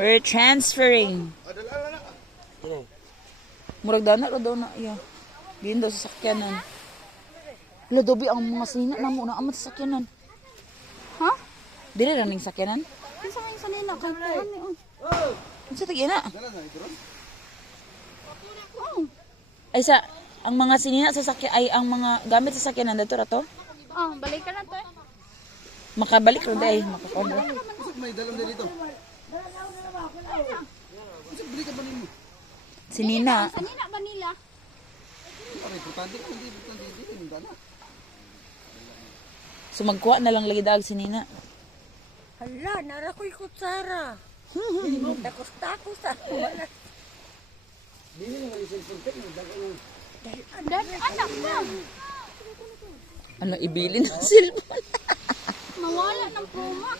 We're transferring. Murag dana daw na iya. Diin daw sa sakyanan. Wala dobi ang mga sinina na mo na amat sa sakyanan. Ha? Dili ra ning sakyanan? Kinsa man sa nila kay kuan ni on. Unsa tagi na? Oh. Ay sa ang mga sinina sa sakyan ay ang mga gamit sa sakyanan dato ra to? Oh, balikan na to. Makabalik ro day, makakonro. May dalam dito. Bili ka ba nimo? Sinina. Sa nila ba nila? Ay, importante hindi dala. So magkuha na lang lagi daag sinina. Hala, nara ko'y kutsara. Takos-takos ako. Dad, anak na. Ano ibilin ng cellphone? Mawala ng puma.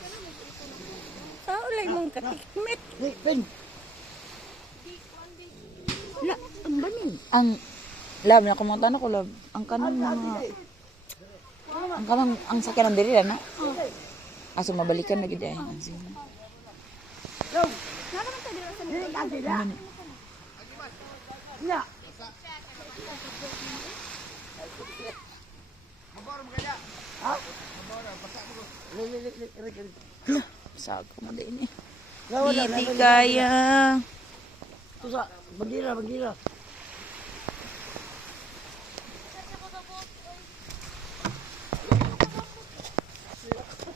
Saulay mong katikmit. La, ang banin. Ang lab na kumang tanong ko lab, ang kanang mga ang sakyanan diri na. Aso mabalikan lagi day ang sinina. Nara man ta dira sa nila. Ya. Sag ko mo din eh. Hindi kaya. Tusa, bagira.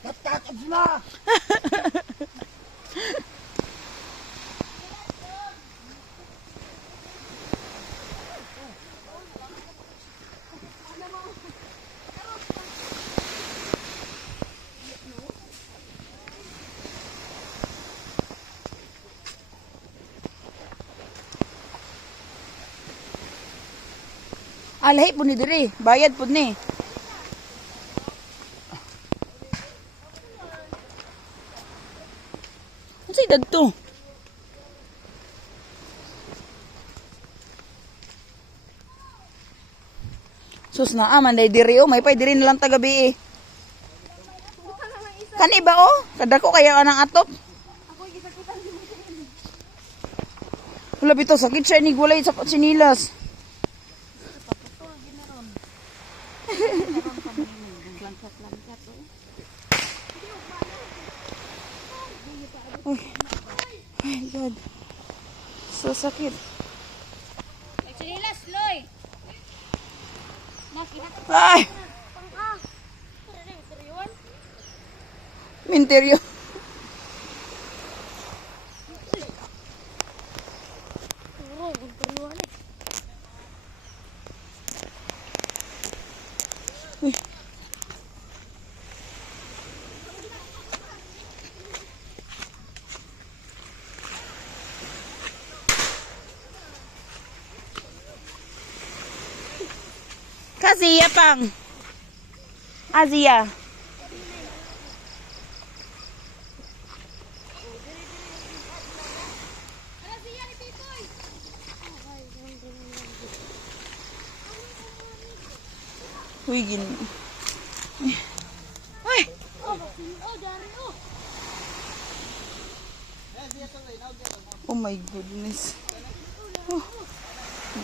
Tatakot na! Alahi po ni diri, bayad po ni. Unsay dagto? Sus na aman day diri oh, may pay diri na lang tagabi eh. Kani ba oh? Kadako kaya anang atop? Wala bitaw sakit siya ni gulay sa sinilas. Oh my God. So sakit. Sinilas, Loy. Ay! Minteryo. Kaziya pang. Azia. Uy, gini. Uy! Oh my goodness. Oh.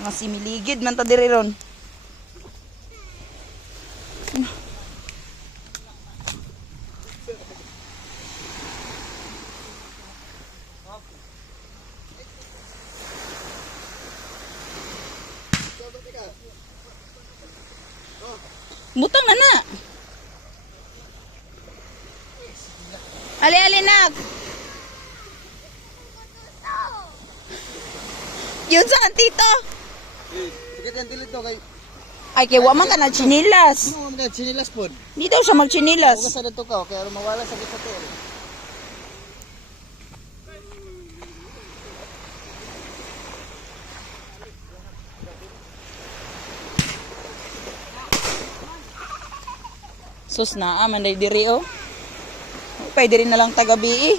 Mga similigid man ta diri ron. Butang na na. Ali nak. Yun sa tito. Sakit yan tilit to kay. Ay kay wa man ka na chinilas. Ano mga chinilas pod? Di daw siya magchinilas. Huwag sa dito ka kaya mawala sa kita to. Sus na aman day diri oh. Pwede rin na lang tagabi eh.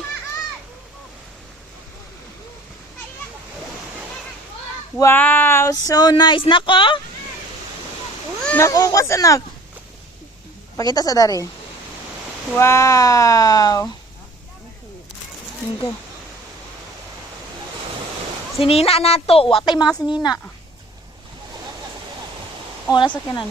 Wow, so nice. Nako? Nako, kas anak. Pakita sa dari. Wow. Yun ko. Sinina na to. Watay mga sinina. Oh, nasa kinan.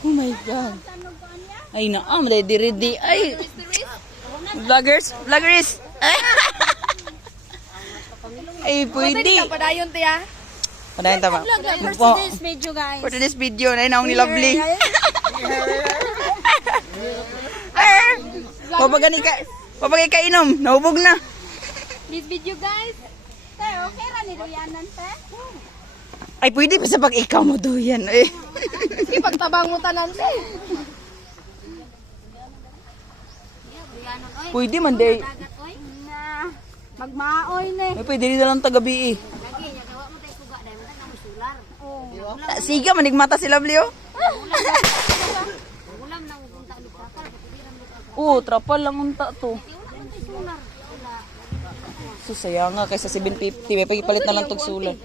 Oh my God. Ay na, ready. Ay. Vloggers. Ay, pwede. Padayon tiya. Padayon tama. For this video, guys. For this video, na inaong ni Lovely. Papagay ka inom. Nahubog na. This video, guys. Te, okay ra ni Rianan, te? Ay, pwede pa sa pag ikaw mo doyan. Eh. Sige, pagtabang mo tanan, te. Pwede man, day. Magmaoy ne. Ay, pwede rin na lang tagabi eh. Siga, manigmata si Lovely, oh. Oo, trapal lang unta to. Susaya nga, kaysa 750. May pagipalit na lang tog sulat.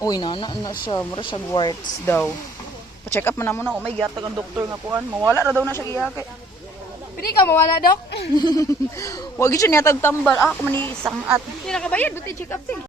Uy, na siya. Mura siya warts daw. Pa-check up man na muna. Oh my God, ang doktor nga kuhan. Mawala na daw na siya giyakay. Pwede ka mawala, Dok? Huwag siya niya tagtambal. Ah, kumanisang at. Hindi nakabayad, buti check up, te.